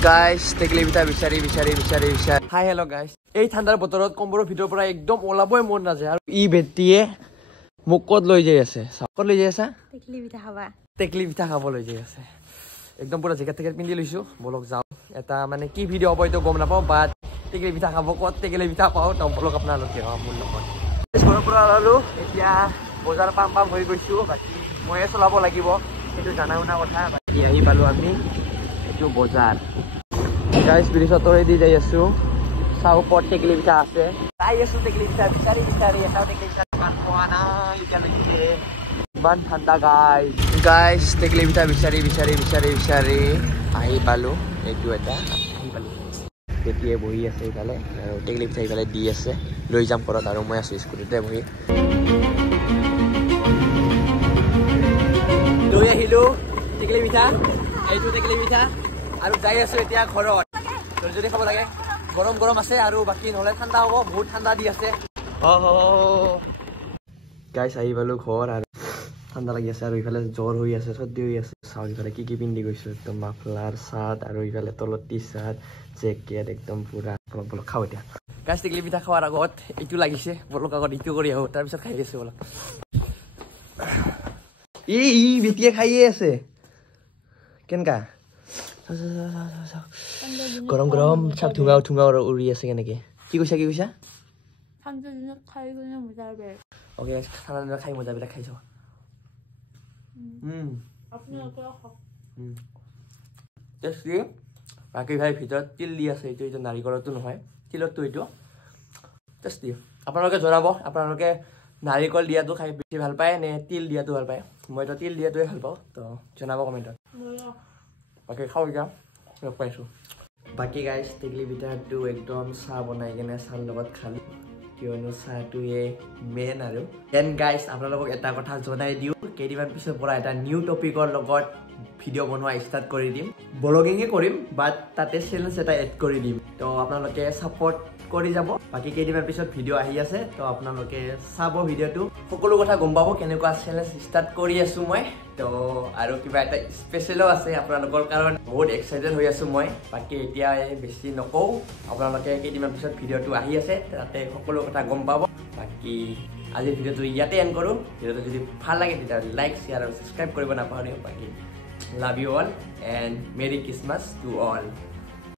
guys টেকলি পিঠা বিচাৰি hi hello' guys এই ঠাণ্ডাৰ বতৰত কম্বলৰ ভিতৰৰ পৰা একদম ওলাবই মন নাযায় আৰু ই বেটিয়ে মোক ক'ত লৈ যাই আছে ক'ত লৈ যাই আছে টেকলি পিঠা খাব লৈ যাই আছে একদম পুৰা জেকেট পিন্ধি লৈছো বলক যাওঁ এটা মানে কি ভিডিঅ' হ'ব এইটো গম নাপাওঁ বাট টেকলি পিঠা খাব ক'ত টেকলি পিঠা পাওঁ তো বলক আপোনালোকে মোৰ লগত ঘৰৰ পৰা ওলালো এতিয়া বজাৰ পাম হৈ গৈছো বাকী ময়ে চলাব লাগিব সেইটো জানা শুনা কথা বাকী আহি পালো আমি এইটো বজাৰ গাইস ব্ৰিজৰ তৰেদি যাই আছো চাও ওপৰত টেকলি পিঠা আছে চাই আছো টেকলি পিঠা বিচাৰি এটা টেকলি পিঠা পোৱা নাই এতিয়ালৈকে ইমান ঠাণ্ডা গাইস টেকলি পিঠা বিচাৰি আহি পালো এইটো এটা আহি পালো তেতিয়া বহি আছে ইফালে আৰু টেকলি পিঠা ইফালে দি আছে লৈ যাম ঘৰত আৰু মই আছো স্কুটিতে বহি লৈ আহিলো টেকলি পিঠা এইটো টেকলি পিঠা আৰু যাই আছো এতিয়া ঘৰত যদি খাব লাগে গৰম আছে আৰু বাকি নহলে ঠাণ্ডা হ'ব বহুত ঠাণ্ডা দি আছে গাইস আহি পালো ঘৰ আৰু ঠাণ্ডা লাগি আছে আৰু ইফালে জ্বৰ হৈ আছে চৰ্দি হৈ আছে চাও ইফালে কি পিন্ধি গৈছো একদম মাফলাৰ চাৰ্ট আৰু ইফালে তলত টি চাৰ্ট জেকেট একদম পুৰা বলক খাও এতিয়া গাইস টেকলি পিঠা খোৱাৰ আগত এইটো লাগিছে বলক আগত ইটো কৰি আহো তাৰপিছত খাই আছো বলক ই বেটিয়ে খাইয়ে আছে কেনকা গৰম চাপ ধুঙা উৰি আছে কেনেকে কি কৈছা ঠাণ্ডা দিনত খাই গলে মজা বেৰ ওকে ঠাণ্ডা দিনত খাই মজা বেৰ খাইছো আপোনালোকে খাওক টেষ্টি বাকী ভাই ভিতৰত তিল দি আছে এইটো নাৰিকলতো নহয় তিলতটো এইটো টেষ্টি আপোনালোকে জনাব আপোনালোকে নাৰিকল দিয়াটো খাই বেছি ভাল পায় নে তিল দিয়াটো ভাল পায় মইতো তিল দিয়াটোৱে ভাল পাওঁ তো জনাব কমেণ্টত বাকী খাওঁ এতিয়া লগ পাইছোঁ বাকী গাইছ টেকলি পিঠাটো একদম চাহ বনাই কেনে চাহৰ লগত খালোঁ কিয়নো চাহটোৱে মেইন আৰু দেন গাইছ আপোনালোকক এটা কথা জনাই দিওঁ কেইদিনমান পিছৰ পৰা এটা নিউ টপিকৰ লগত ভিডিঅ' বনোৱা ষ্টাৰ্ট কৰি দিম ব্লগিঙে কৰিম বাট তাতে চেলেঞ্জ এটা এড কৰি দিম তো আপোনালোকে ছাপোৰ্ট কৰি যাব বাকী কেইদিনমান পিছত ভিডিঅ' আহি আছে তো আপোনালোকে চাব ভিডিঅ'টো সকলো কথা গম পাব কেনেকুৱা চেলেঞ্জ ষ্টাৰ্ট কৰি আছো মই তো আৰু কিবা এটা স্পেচিয়েলো আছে আপোনালোকৰ কাৰণে বহুত এক্সাইটেড হৈ আছো মই বাকী এতিয়া বেছি নকওঁ আপোনালোকে কেইদিনমান পিছত ভিডিঅ'টো আহি আছে তাতে সকলো কথা গম পাব বাকী আজিৰ ভিডিঅ'টো ইয়াতে এণ্ড কৰোঁ ভিডিঅ'টো যদি ভাল লাগে তেতিয়াহ'লে লাইক শ্বেয়াৰ আৰু ছাবস্ক্ৰাইব কৰিব নাপাহৰিব বাকী love you all and merry Christmas to all